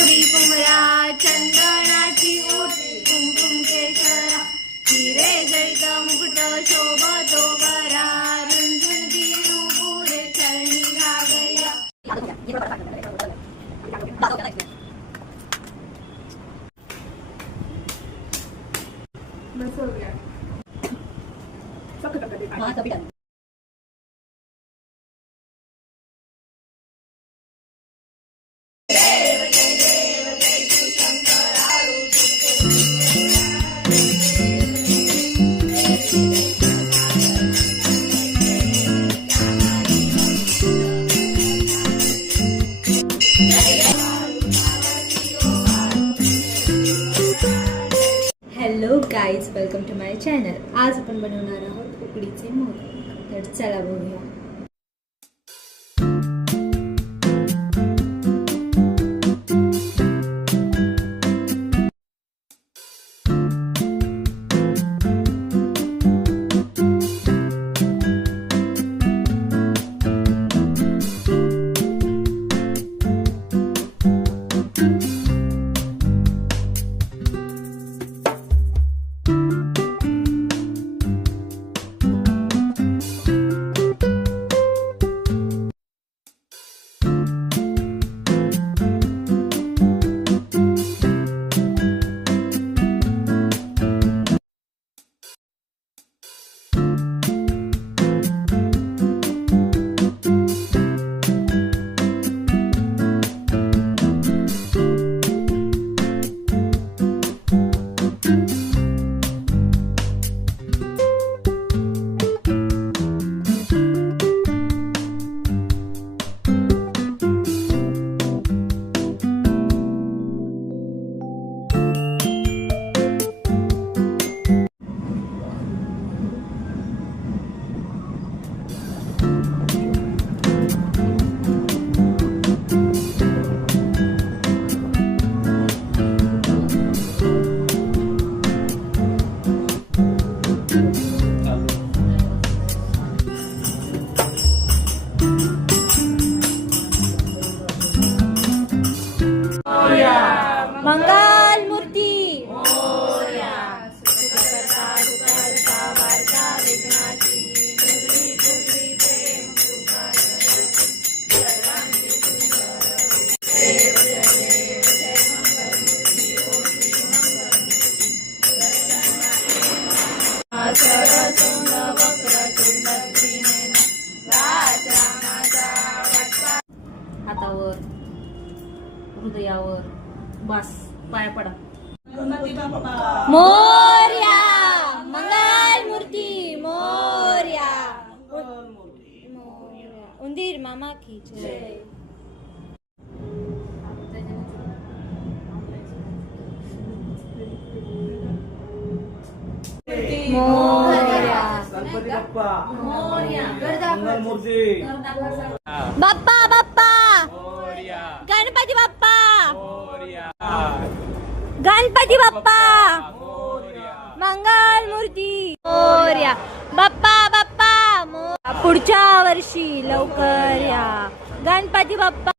गौरी कुमरा चंदनाची ओटी कुमकुम केशरा हिरे जैत मुकुट शोभतो बरा रुंझुनती नुपुरे चरणी घागया hello guys, welcome to my channel. आज आपण बनवणार आहोत उकडीचे मोदक. तर चला बघूया. मंगल मूर्ती मोरया सुखकर्ता सुखहर्ता वार्ता विघ्नाची दुर्वी पुत्री प्रेम सर्वांची सुंदर देव जय देव जय मंगल मूर्ती ओटी मंगल मूर्ती सरसोंग वक्रतुंड त्रिनेत्र राज रामाचा वाटपा. हातावर हृदयावर बस पाया पडा. मोरया मंगल मूर्ती मोरया उंदीर मामा की जय. मोरया गणपती बाप्पा मोरया मंगल मूर्ती बाप्पा बाप्पा गणपती बाप्पा गणपती बाप्पा मंगल मूर्ती मोरया बाप्पा बाप्पा पुढच्या वर्षी लवकर या. गणपती बाप्पा.